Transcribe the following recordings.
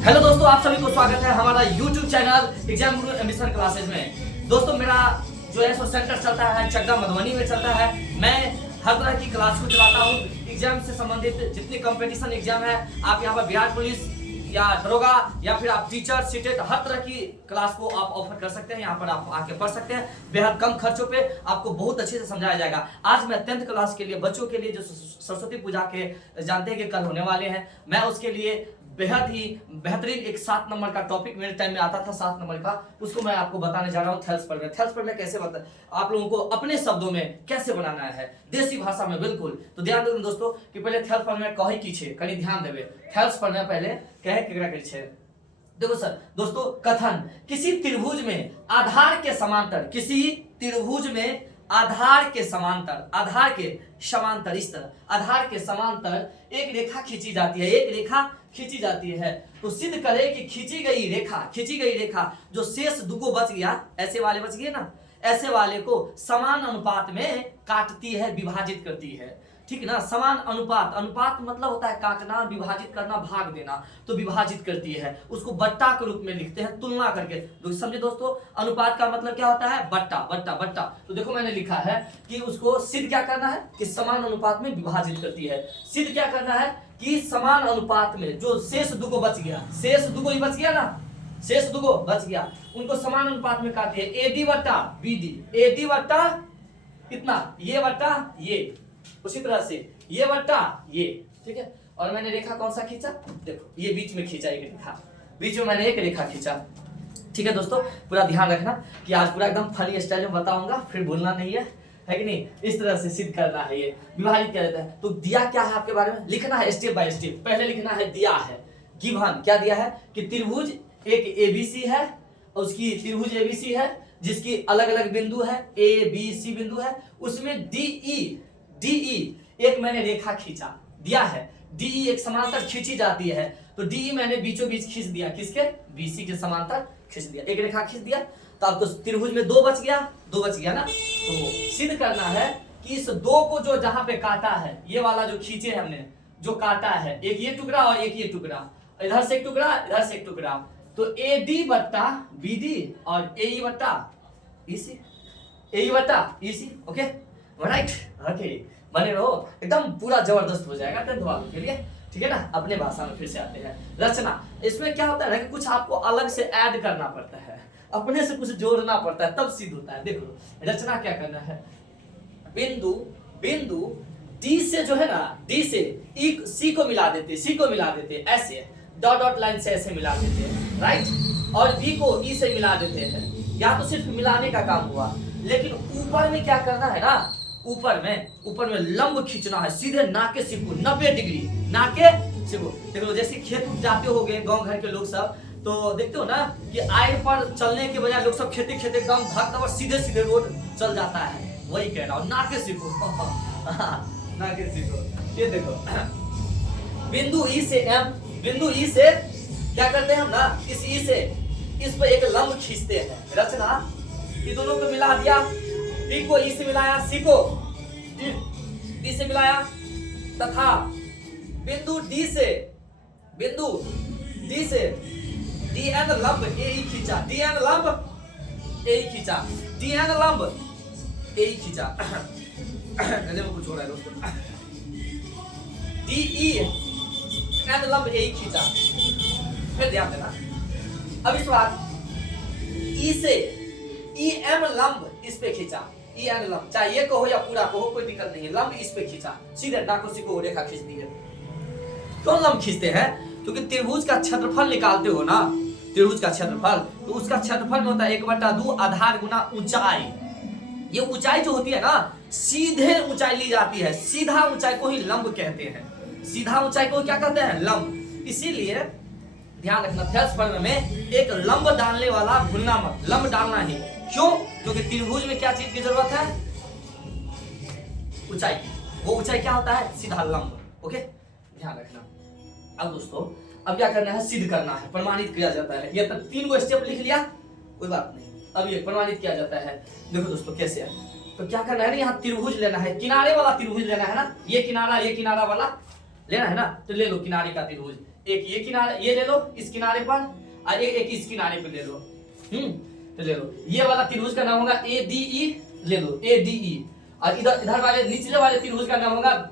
Hello दोस्तों, आप सभी को स्वागत है हमारा YouTube चैनल एग्जाम गुरु एम्बिशन क्लासेज में। दोस्तों, मेरा जो है सो सेंटर चलता है चकदा मधुबनी में चलता है। मैं हर तरह की क्लास को चलाता हूँ। एग्जाम से संबंधित जितनी कंपटीशन एग्जाम है, आप यहाँ पर बिहार पुलिस या दरोगा या फिर आप टीचर सीटेट हर तरह की क्लास को आप ऑफर कर सकते हैं। यहाँ पर आप आके पढ़ सकते हैं। बेहद कम खर्चों पे आपको बहुत अच्छे से समझाया जाएगा। आज मैं 10th क्लास के लिए बच्चों के लिए जो सरस्वती पूजा के जानते हैं कि कल होने वाले हैं, मैं उसके लिए बेहद ही बेहतरीन एक 7 नंबर का टॉपिक मेरे टाइम में आता था, 7 नंबर का, उसको मैं आपको बताने जा रहा हूँ। थेल्स पर मैं कैसे बता आप लोगों को अपने शब्दों में कैसे बनाना है, देसी भाषा में। बिल्कुल तो ध्यान दो दोस्तों कि पहले थेल्स पर मैं कही की छे कहीं ध्यान देवे। थेल्स पर मैं पहले कहे केकरा के छे। देखो सर दोस्तों, कथन किसी त्रिभुज में आधार के समांतर, किसी त्रिभुज में आधार के समांतर इस तरह आधार के समांतर एक रेखा खींची जाती है, एक रेखा खींची जाती है। तो सिद्ध करे कि खींची गई रेखा जो शेष दुगो बच गया, ऐसे वाले बच गए ना, ऐसे वाले को समान अनुपात में काटती है, विभाजित करती है। ठीक ना, समान अनुपात मतलब होता है काटना, विभाजित करना, भाग देना। तो विभाजित करती है, उसको बट्टा के रूप में लिखते हैं तुलना करके। समझे दोस्तों, अनुपात का मतलब क्या होता है? बट्टा। तो देखो मैंने लिखा है कि उसको सिद्ध क्या करना है कि समान अनुपात में विभाजित करती है। सिद्ध क्या करना है कि समान अनुपात में जो शेष दुगो बच गया, शेष दुगो ही बच गया ना, शेष दुगो बच गया, उनको समान अनुपात में काटती है। एडी बट्टा बीडी, एडी बट्टा कितना, ये बट्टा ये, उसी तरह से ये बट्टा ये। ठीक है, और मैंने रेखा कौन सा खींचा? देखो ये बीच में खींचा एक रेखा, बीच में मैंने एक रेखा खींचा। ठीक है दोस्तों, पूरा ध्यान रखना कि आज पूरा एकदम फनी स्टाइल में बताऊंगा, फिर भूलना नहीं है कि नहीं? इस तरह से सिद्ध करना है, ये विभाजित किया जाता है। तो दिया क्या है आपके बारे में लिखना है स्टेप बाय स्टेप। पहले लिखना है दिया है, गिवन क्या दिया है कि त्रिभुज एक एबीसी है, उसकी त्रिभुज एबीसी है जिसकी अलग अलग बिंदु है, ए बी सी बिंदु है, उसमें डीई एक मैंने रेखा खींचा, दिया है डीई एक समांतर खींची जाती है। तो डीई मैंने बीचों बीच खींच दिया, किसके? बीसी के समांतर खींच दिया, एक रेखा खींच दिया। तो आपको त्रिभुज में दो बच गया ना। तो सिद्ध करना है कि इस दो को जो जहां पे काटा है, ये वाला जो खींचे हमने, जो काटा है, एक ये टुकड़ा और एक ये टुकड़ा, इधर से एक टुकड़ा इधर से एक टुकड़ा, तो एडी बट्टा बीडी और एई बट्टा ईसी, एई बट्टा ईसी। ओके राइट, ओके बने रहो, एकदम पूरा जबरदस्त हो जाएगा 10th वालों के लिए। ठीक है ना, अपने भाषा में फिर से आते हैं। रचना, इसमें क्या होता है ना कि कुछ आपको अलग से ऐड करना पड़ता है, अपने से कुछ जोड़ना पड़ता है, तब सिद्ध होता है। देखो रचना क्या करना है, बिंदु डी से जो है ना, डी से ई सी को मिला देते ऐसे, डॉट लाइन से ऐसे मिला देते हैं, राइट। और बी को ई से मिला देते हैं। या तो सिर्फ मिलाने का काम हुआ, लेकिन ऊपर में क्या करना है ना, ऊपर में लंब खींचना है, सीधे नाके सिक्कू 90 डिग्री नाके सिक्कू। देखो जैसे खेत उठ जाते होगे गांव घर के लोग सब, तो देखते हो ना कि आड़ पर चलने के बजाय लोग सब खेते एकदम धक सीधे रोड चल जाता है। वही कह रहा हूँ, नाके सिक्कू नाके सिक्कू। ये देखो बिंदु ई से एम, बिंदु ई से क्या करते हैं हम ना, इस ई से इस पर एक लंब खींचते हैं। रचना, ये दोनों को मिला दिया, बी को ई से मिलाया, सी को डी से मिलाया, तथा बिंदु डी से डी एन लंब ए खींचा, डी एन लंब ए खींचा। गले में कुछ हो रहा है दोस्तों। डी ई एन लंब ए खींचा। फिर ध्यान देना, अब इस बार ई से ई एम लंब इस पे खींचा, ई एन लंब, चाहे ये कहो या पूरा कहो कोई दिक्कत नहीं है, लंब इस पे खींचा, सीधे नाको सी को रेखा खींच दी है। क्यों लंब खींचते हैं? क्योंकि त्रिभुज का क्षेत्रफल निकालते हो ना, त्रिभुज का क्षेत्रफल, तो उसका क्षेत्रफल में होता है 1/2 आधार गुना ऊंचाई। ये ऊंचाई जो होती है ना, सीधे ऊंचाई ली जाती है, सीधा ऊंचाई को ही लंब कहते हैं, सीधा ऊंचाई को क्या कहते हैं? लंब। इसीलिए ध्यान रखना, थेल्स पर में एक लंब डालने वाला भूलना मत, लंब डालना ही। क्यों? क्योंकि त्रिभुज में क्या चीज की जरूरत है? ऊंचाई। वो ऊंचाई क्या होता है? सीधा लंब। ओके ध्यान रखना। अब दोस्तों, अब क्या करना है? सिद्ध करना है, प्रमाणित किया जाता है। ये 3 गो स्टेप लिख लिया, कोई बात नहीं, अब ये प्रमाणित किया जाता है। देखो दोस्तों कैसे है, तो क्या करना है ना, यहाँ त्रिभुज लेना है, किनारे वाला त्रिभुज लेना है ना, ये किनारा वाला लेना है ना, तो ले लो किनारे का त्रिभुज। एक ये किनारे ये ले लो इस किनारे पर, और एक इस किनारे पे ले लो। तो ले लो ये वाला त्रिभुज का नाम होगा ADE, ले लो ADE। और इधर इधर वाले निचले वाले त्रिभुज का नाम होगा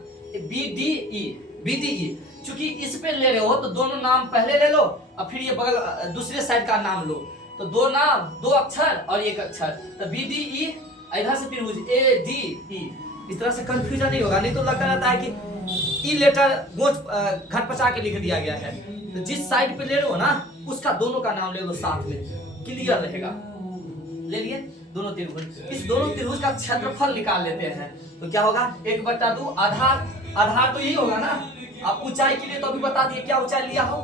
BDE। चूंकि इस पे ले रहे हो तो दोनों नाम पहले ले लो और फिर ये बगल दूसरे साइड का नाम लो, तो दो नाम दो अक्षर और एक अक्षर, तो BDE। इधर से त्रिभुज ADE। इस तरह से कंफ्यूजन नहीं होगा, नहीं तो लगता रहता है कि ई लेटर गोच घट पचा के लिख दिया गया है। तो जिस साइड पे ले रहे हो ना उसका दोनों का नाम ले लो साथ में, क्लियर रहेगा। ले लिए दोनों त्रिभुज। इस दोनों त्रिभुज का क्षेत्रफल निकाल लेते हैं, तो क्या होगा 1/2 आधार। आधार तो यही होगा ना, आप ऊंचाई के लिए तो अभी बता दिए क्या ऊंचाई लिया हो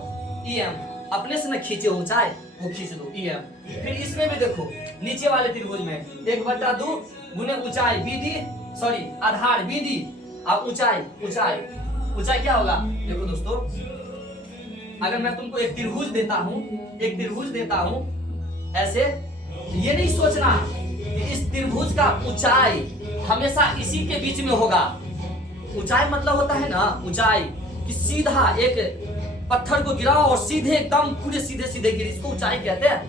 EM, अपने से न खींचे ऊंचाई, वो खींच दो EM। फिर इसमें भी देखो नीचे वाले त्रिभुज में 1/2 गुने ऊंचाई BD, सॉरी आधार BD और ऊंचाई ऊंचाई क्या होगा। देखो दोस्तों, अगर मैं तुमको एक त्रिभुज देता हूं ऐसे, ये नहीं सोचना कि इस त्रिभुज का ऊंचाई हमेशा इसी के बीच में होगा। ऊंचाई मतलब होता है ना ऊंचाई कि सीधा एक पत्थर को गिराओ और सीधे एकदम पूरे सीधे गिरे, इसको ऊंचाई कहते हैं।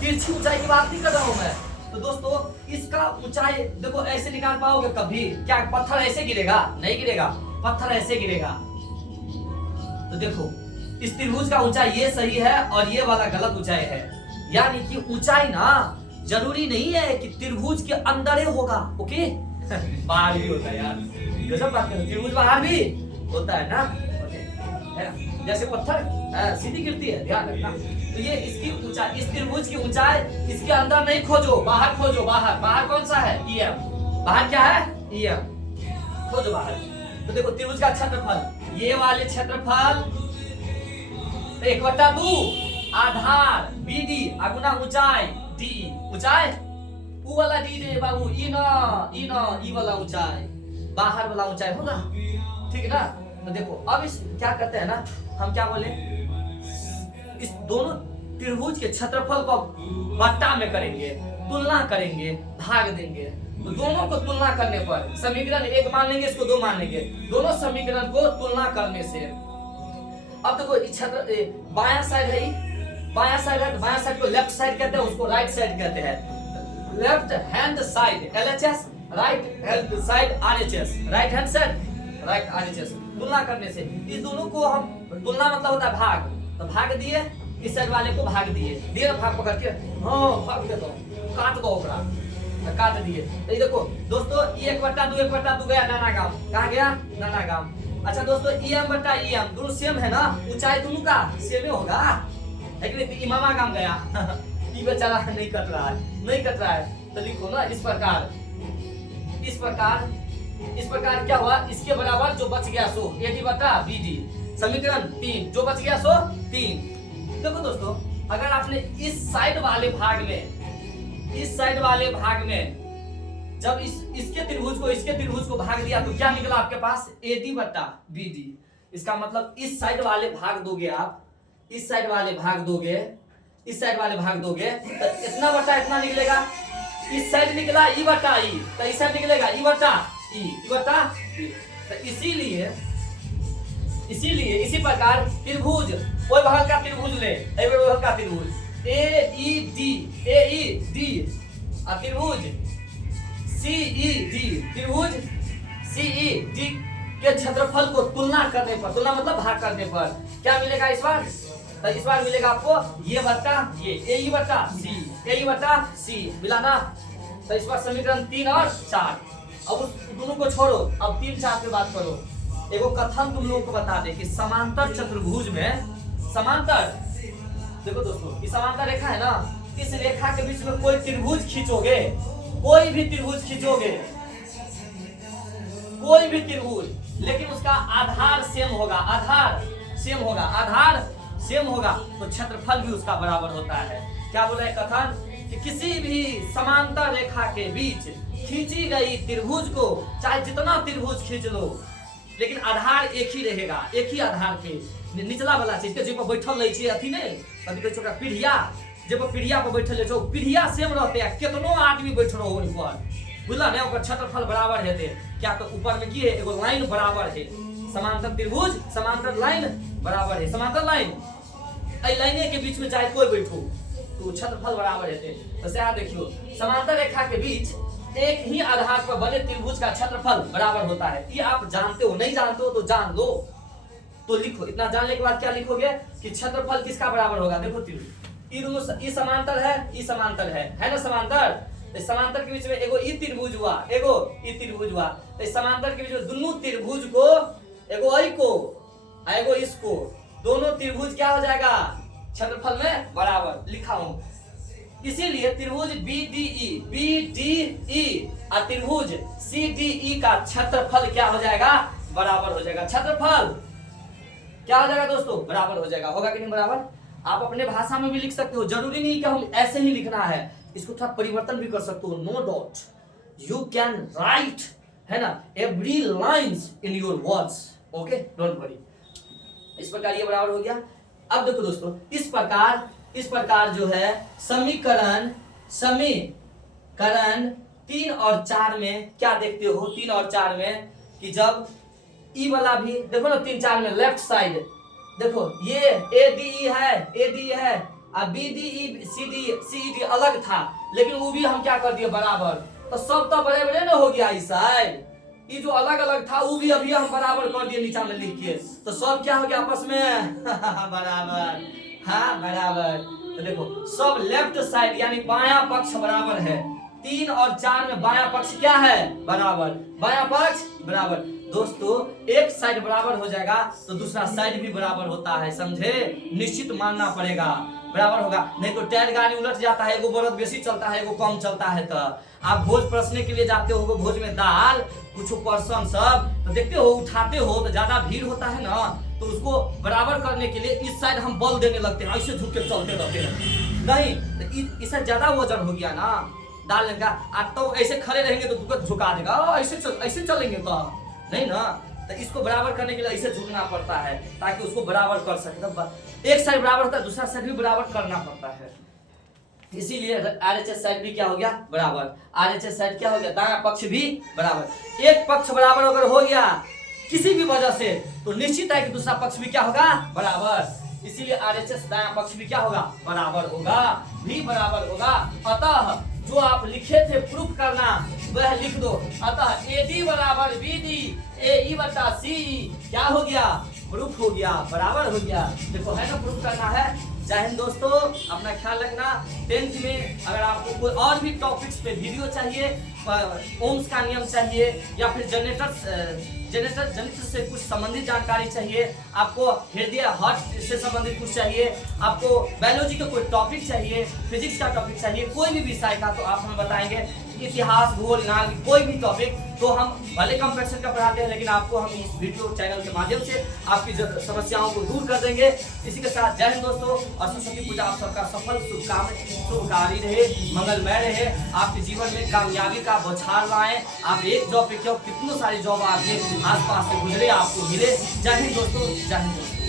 तिरछी ऊंचाई की बात नहीं कर रहा हूं मैं। तो दोस्तों इसका ऊंचाई देखो ऐसे निकाल पाओगे कभी? क्या पत्थर ऐसे गिरेगा? नहीं गिरेगा, पत्थर ऐसे गिरेगा। तो देखो इस त्रिभुज का ऊंचाई ये सही है और ये वाला गलत ऊंचाई है। यानी कि ऊंचाई ना जरूरी नहीं है कि त्रिभुज के अंदर ही होगा, ओके बाहर भी होता है यार, गजब बात कर, त्रिभुज बाहर भी होता है ना, ओके है ना? जैसे पत्थर सीधी गिरती है, ध्यान रखना। तो ये इसकी ऊंचाई, इस त्रिभुज की ऊंचाई इसके अंदर नहीं खोजो, बाहर खोजो। बाहर कौन सा है EM, बाहर क्या है EM, खोजो बाहर। तो देखो त्रिभुज का क्षेत्रफल, ये वाले क्षेत्रफल 1/2 आधार BD अगुना ऊंचाई DE, ऊंचाई ऊ वाला D रे बाबू, ई वाला ऊंचाई, बाहर वाला ऊंचाई होगा, ठीक है ना। तो देखो अब इस क्या करते हैं ना, हम क्या बोले, इस दोनों त्रिभुज के क्षेत्रफल को बट्टा में करेंगे, तुलना करेंगे, भाग देंगे। तो दोनों को तुलना करने पर समीकरण 1 मान लेंगे, इसको 2 मान लेंगे, दोनों समीकरण को तुलना करने से। अब देखो क्षेत्र बायां साइड है, बायां साइड को लेफ्ट साइड कहते हैं, उसको राइट साइड कहते हैं। Left hand side LHS, right hand side RHS, right hand side right RHS। तुलना करने से इस दोनों को हम, तुलना मतलब होता है भाग, तो भाग दिए, इस साइड वाले को भाग दिए ना, भाग पकड़ के भाग दे दो, काट दो ओकरा, काट दिए। तो ये देखो दोस्तों 1/2 गया नाना गांव, कहाँ गया नाना गांव। अच्छा दोस्तों EM/EM दोनों सेम है ना, ऊंचाई दोनों का सेम ही होगा, लेकिन इमामा गांव गया ये बेचारा नहीं कट रहा है। तो लिखो ना इस प्रकार क्या हुआ, इसके बराबर जो बच गया सो AD/BD, समीकरण 3 जो बच गया सो 3। देखो दोस्तों अगर आपने इस साइड वाले भाग में जब इसके त्रिभुज को भाग दिया तो क्या निकला आपके पास AD/BD। इसका मतलब इस साइड वाले भाग दोगे आप, इस साइड वाले भाग दोगे तो इतना बटा इतना निकलेगा। इस साइड निकला E/E, तो इस साइड निकलेगा E/E। तो इसीलिए इसी प्रकार त्रिभुज, कोई भाग का त्रिभुज ले, भाग का त्रिभुज AED और त्रिभुज CED के क्षेत्रफल को तुलना मतलब भाग करने पर क्या मिलेगा इस बार? तो इस बार मिलेगा आपको ये बट्टा ये AE/C मिला ना। तो इस बार समीकरण 3 और 4। अब उस दोनों को छोड़ो, अब 3 4 पे बात करो। एगो कथन तुम लोगों को बता दे कि समांतर चतुर्भुज में देखो दोस्तों ये समांतर रेखा है ना, इस रेखा के बीच में कोई त्रिभुज खींचोगे, कोई भी त्रिभुज, लेकिन उसका आधार सेम होगा तो क्षेत्रफल भी उसका बराबर होता है। क्या बोला है कथन कि किसी भी समांतर रेखा के बीच खींची गई त्रिभुज को चाहे जितना त्रिभुज खींच लो, लेकिन आधार एक ही रहेगा, एक ही आधार के निचला वाला चीज के जे पर बैठल रही छे अथी नहीं, कथि कहै छै ओकरा पीढ़िया, जे पर पीढ़िया पर बैठल रहे छो, पीढ़िया सेम रहते है, कितनो आदमी बैठ रहो ऊपर, बुझला ने, ओकर क्षेत्रफल बराबर हेते। क्या तो ऊपर में की है एगो लाइन बराबर है, समांतर त्रिभुज समांतर लाइन बराबर है समांतर लाइन आई लाइने के बीच में चाहे कोई बैठो तो क्षेत्रफल बराबर है। तो यहाँ देखियो समांतर रेखा के बीच एक ही आधार पर बने त्रिभुज का क्षेत्रफल बराबर होता है। ये आप जानते हो, नहीं जानते हो तो जान लो। तो लिखो, इतना जानने के बाद क्या लिखोगे कि क्षेत्रफल किसका बराबर होगा। देखो त्रिभुज ई समांतर है ना समांतर। इस समांतर के बीच में एगो ई त्रिभुज हुआ, एगो ई त्रिभुज हुआ। इस समांतर के बीच में दोनों त्रिभुज को एगो ई को एगो इसको दोनों त्रिभुज क्या हो जाएगा क्षेत्रफल में बराबर लिखा हूं। इसीलिए त्रिभुज BDE और त्रिभुज CDE का क्षेत्रफल क्या हो जाएगा बराबर हो जाएगा। क्षेत्रफल क्या हो जाएगा दोस्तों बराबर हो जाएगा। होगा कि नहीं बराबर। आप अपने भाषा में भी लिख सकते हो, जरूरी नहीं कि हम ऐसे ही लिखना है, इसको थोड़ा परिवर्तन भी कर सकते हो। No doubt you can write है ना every lines in your words. Okay don't worry. इस प्रकार ये बराबर हो गया। अब देखो दोस्तों इस प्रकार जो है समीकरण 3 और 4 में क्या देखते हो। 3 और 4 में कि जब ई वाला भी देखो ना 3 4 में लेफ्ट साइड देखो ये ADE है और BDE CED अलग था, लेकिन वो भी हम क्या कर दिए बराबर। तो सब तो बड़े बड़े ना हो गया इस साइड। ये जो अलग अलग था वो भी अभी हम बराबर कर दिए नीचा में लिख के। तो सब क्या हो गया आपस में बराबर। हाँ बराबर। तो देखो सब लेफ्ट साइड यानी बायां पक्ष बराबर है। 3 और 4 में बायां पक्ष क्या है बराबर। बायां पक्ष बराबर। दोस्तों एक साइड बराबर हो जाएगा तो दूसरा साइड भी बराबर होता है, समझे। निश्चित मानना पड़ेगा बराबर होगा, नहीं तो टायर गाड़ी उलट जाता है, एगो बरद बेसी चलता है एगो कम चलता है। तो आप भोज परसने के लिए जाते हो, भोज में दाल कुछ पर्सन सब तो देखते हो उठाते हो तो ज्यादा भीड़ होता है ना, तो उसको बराबर करने के लिए इस साइड हम बल देने लगते हैं, ऐसे झुक के चलते रहते हैं। नहीं तो इससे ज्यादा वजन हो गया ना डालने का, तो ऐसे खड़े रहेंगे तो तुमको झुका देगा। ऐसे चलेंगे तो नहीं ना। तो इसको बराबर करने के लिए ऐसे झुकना पड़ता है ताकि उसको बराबर कर सके। एक साइड बराबर होता है दूसरा साइड भी बराबर करना पड़ता है। इसीलिए RHS साइड भी क्या हो गया बराबर। RHS साइड क्या हो गया दायां पक्ष भी बराबर। एक पक्ष बराबर अगर हो गया किसी भी वजह से तो निश्चित है कि दूसरा पक्ष भी क्या होगा बराबर। इसीलिए RHS दायां पक्ष भी क्या होगा बराबर होगा, भी बराबर होगा। अतः जो आप लिखे थे प्रूफ करना वह लिख दो। अतः AD बराबर BD AE बटा CE क्या हो गया प्रूफ हो गया बराबर हो गया। देखो है ना प्रूफ करना है। जय हिंद दोस्तों, अपना ख्याल रखना। 10th में अगर आपको कोई और भी टॉपिक्स पे वीडियो चाहिए, ओम्स का नियम चाहिए या फिर जनरेटर से कुछ संबंधित जानकारी चाहिए, आपको हृदय हार्ट से संबंधित कुछ चाहिए, आपको बायोलॉजी का कोई टॉपिक चाहिए, फिजिक्स का टॉपिक चाहिए, कोई भी विषय का, तो आप हमें बताएंगे। इतिहास भूगोल कोई भी टॉपिक, तो हम भले कंपटीशन का पढ़ाते हैं लेकिन आपको हम इस वीडियो चैनल के माध्यम से आपकी समस्याओं को दूर कर देंगे। इसी के साथ जय हिंद दोस्तों, और सरस्वती पूजा आप सबका सफल शुभकारी रहे, मंगलमय रहे, आपके जीवन में कामयाबी का बौछार लाएं। आप एक जॉब पे क्यों कितनी सारी जॉब आपके आसपास से गुजरे आपको मिले। जय हिंद दोस्तों, जय हिंद दोस्तों।